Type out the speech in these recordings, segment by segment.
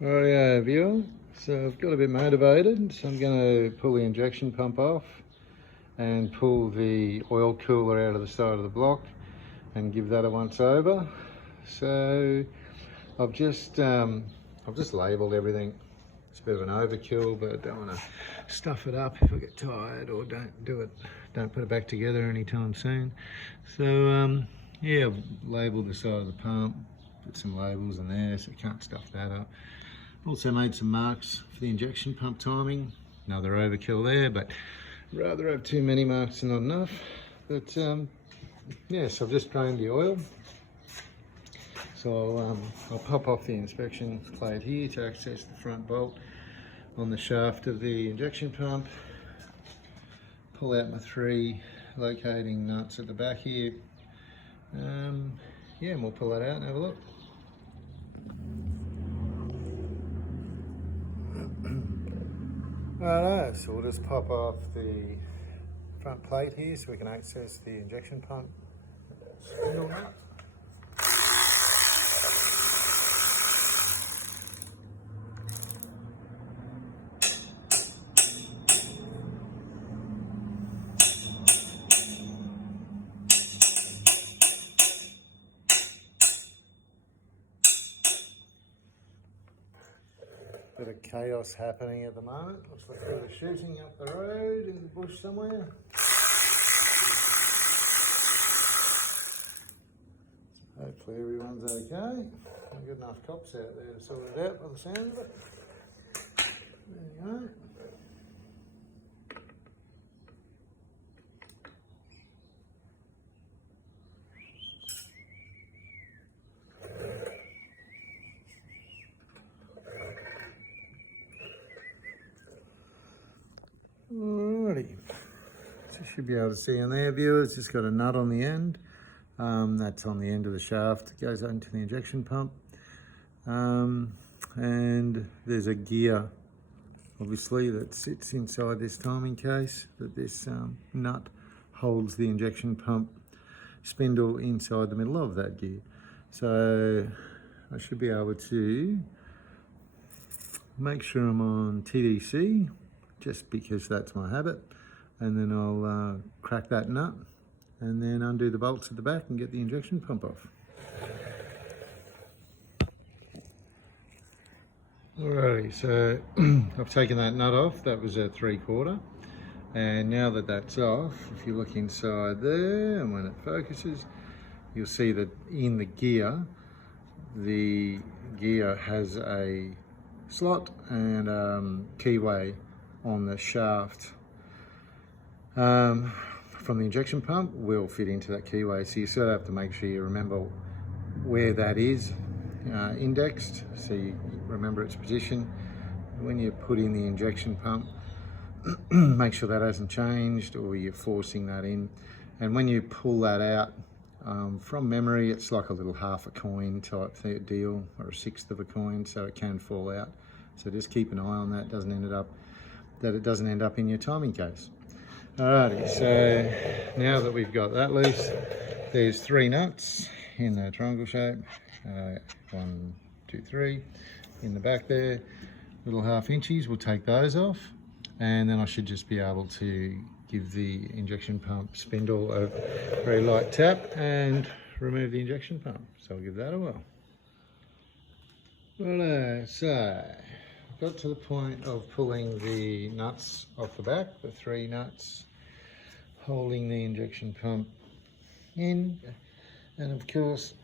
Rightio viewer, so I've got a bit motivated, so I'm going to pull the injection pump off and pull the oil cooler out of the side of the block and give that a once over. So I've just labelled everything. It's a bit of an overkill, but I don't want to stuff it up if I get tired or don't put it back together anytime soon. So yeah, I've labelled the side of the pump, put some labels in there so you can't stuff that up. Also made some marks for the injection pump timing. Another overkill there, but rather have too many marks than not enough. But yes, I've just drained the oil. So I'll pop off the inspection plate here to access the front bolt on the shaft of the injection pump. Pull out my 3 locating nuts at the back here. Yeah, and we'll pull that out and have a look. Righto, so we'll just pop off the front plate here so we can access the injection pump spindle nut. Bit of chaos happening at the moment. Looks like a bit of shooting up the road in the bush somewhere. Hopefully everyone's okay. I've got enough cops out there to sort it out by the sound of it. There you go. Alrighty, so you should be able to see in there, viewers, just got a nut on the end. That's on the end of the shaft. It goes into the injection pump. And there's a gear, obviously, that sits inside this timing case, that this nut holds the injection pump spindle inside the middle of that gear. So I should be able to make sure I'm on TDC, just because that's my habit, and then I'll crack that nut and then undo the bolts at the back and get the injection pump off. Alrighty, so I've taken that nut off. That was a 3/4, and now that that's off, if you look inside there and when it focuses, you'll see that in the gear has a slot and keyway on the shaft from the injection pump will fit into that keyway. So you sort of have to make sure you remember where that is indexed, so you remember its position. When you put in the injection pump, make sure that hasn't changed or you're forcing that in. And when you pull that out, from memory, it's like a little half a coin type deal, or a 1/6 of a coin, so it can fall out. So just keep an eye on that, that it doesn't end up in your timing case. Alrighty, so now that we've got that loose, there's 3 nuts in the triangle shape. 1, 2, 3 in the back there, little 1/2 inches. We'll take those off, and then I should just be able to give the injection pump spindle a very light tap and remove the injection pump. So I'll give that a whirl. Righto, so I've got to the point of pulling the nuts off the back, the 3 nuts holding the injection pump in, and of course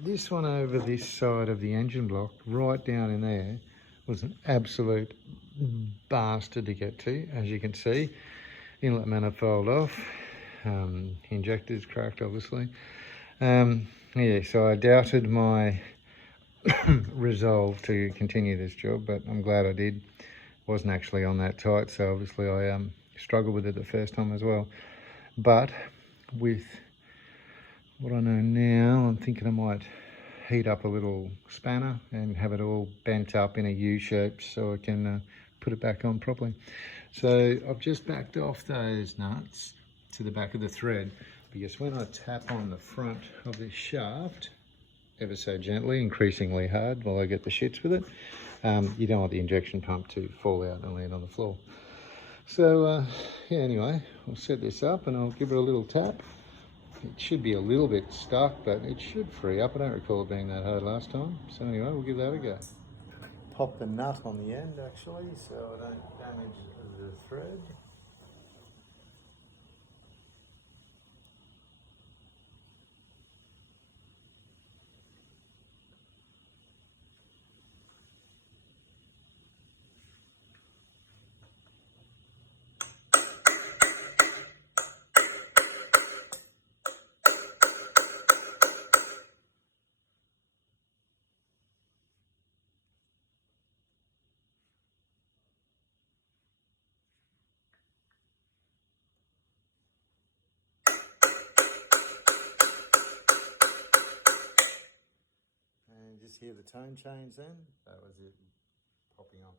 this one over this side of the engine block, right down in there, was an absolute bastard to get to. As you can see, inlet manifold off, injectors cracked obviously. Yeah, so I doubted my resolve to continue this job, but I'm glad I did. Wasn't actually on that tight, so obviously I struggled with it the first time as well. But with what I know now, I'm thinking I might heat up a little spanner and have it all bent up in a U shape so I can put it back on properly. So I've just backed off those nuts to the back of the thread, because when I tap on the front of this shaft, ever so gently, increasingly hard while I get the shits with it, You don't want the injection pump to fall out and land on the floor. So yeah, anyway, I'll set this up and I'll give it a little tap. It should be a little bit stuck, but it should free up. I don't recall it being that hard last time. So anyway, we'll give that a go. Pop the nut on the end actually, so I don't damage the thread. Just hear the tone change then. That was it popping off.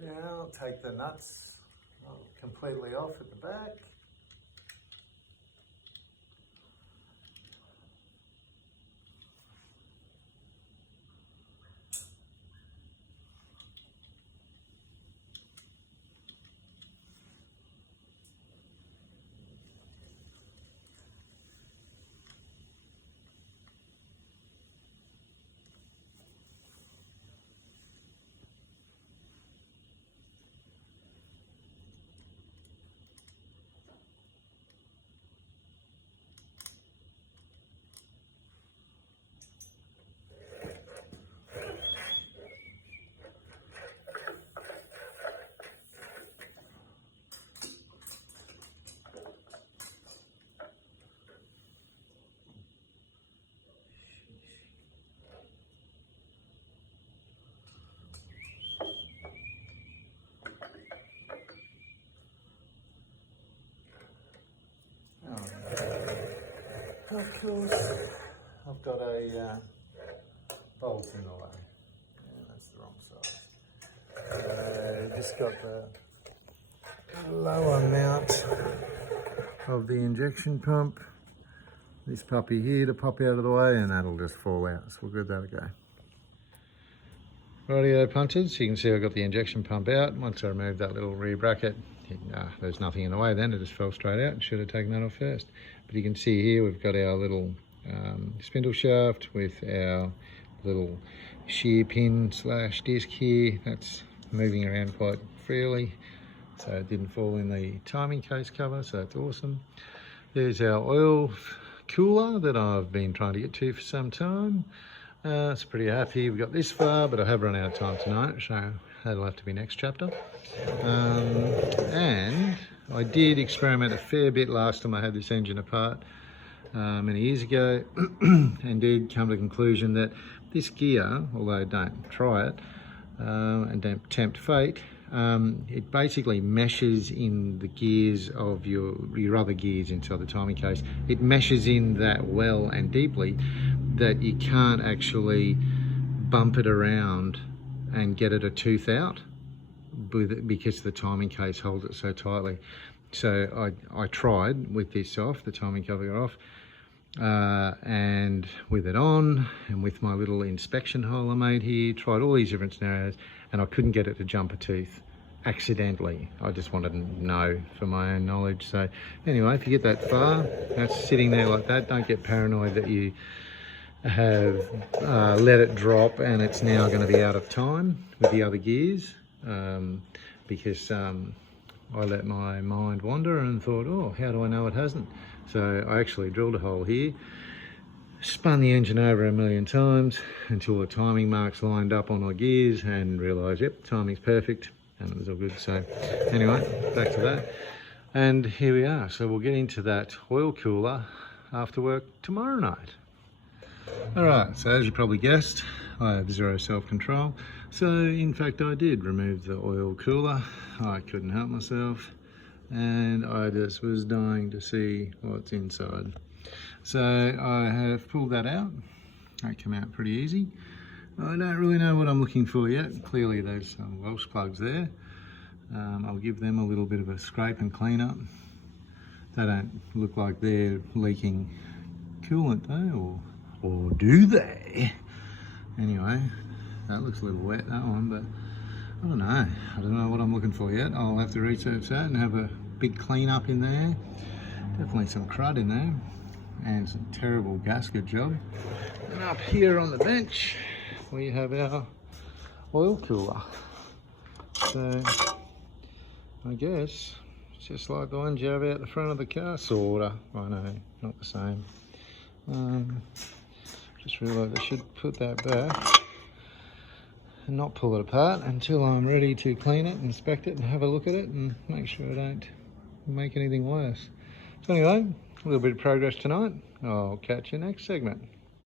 Now I'll take the nuts completely off at the back. Of course, I've got a bolt in the way. Yeah, that's the wrong size. Just got the lower mount of the injection pump. This puppy here to pop out of the way, and that'll just fall out. So we'll give that a go. Rightio punters, you can see I've got the injection pump out. Once I removed that little rear bracket, there's nothing in the way then, it just fell straight out. Should have taken that off first. But you can see here we've got our little spindle shaft with our little shear pin / disc here. That's moving around quite freely, so it didn't fall in the timing case cover, so that's awesome. There's our oil cooler that I've been trying to get to for some time. It's pretty happy we got this far, but I have run out of time tonight, so that'll have to be next chapter. And I did experiment a fair bit last time I had this engine apart many years ago, and did come to the conclusion that this gear, although don't try it and don't tempt fate, it basically meshes in the gears of your other gears inside the timing case. It meshes in that well and deeply that you can't actually bump it around and get it a tooth out because the timing case holds it so tightly. So I tried with this off, the timing cover off, and with it on, and with my little inspection hole I made here, tried all these different scenarios, and I couldn't get it to jump a tooth accidentally. I just wanted to know for my own knowledge. So anyway, if you get that far, that's sitting there like that. Don't get paranoid that you have let it drop and it's now going to be out of time with the other gears, because I let my mind wander and thought, oh, how do I know it hasn't? So I actually drilled a hole here, spun the engine over a million times until the timing marks lined up on my gears, and realised, yep, timing's perfect, and it was all good. So anyway, back to that, and here we are. So we'll get into that oil cooler after work tomorrow night. Alright, so as you probably guessed, I have zero self-control. So in fact I did remove the oil cooler. I couldn't help myself, and I just was dying to see what's inside. So I have pulled that out. They come out pretty easy. I don't really know what I'm looking for yet. Clearly there's some Welsh plugs there. I'll give them a little bit of a scrape and clean up. They don't look like they're leaking coolant though, or do they? Anyway, that looks a little wet, that one, but I don't know. I don't know what I'm looking for yet. I'll have to research that and have a big clean up in there. Definitely some crud in there and some terrible gasket job. And up here on the bench, we have our oil cooler. So I guess it's just like the ones you have out the front of the car, sorta. I know, not the same. Just realised I should put that back and not pull it apart until I'm ready to clean it, inspect it and have a look at it and make sure I don't make anything worse. So anyway, a little bit of progress tonight. I'll catch you next segment.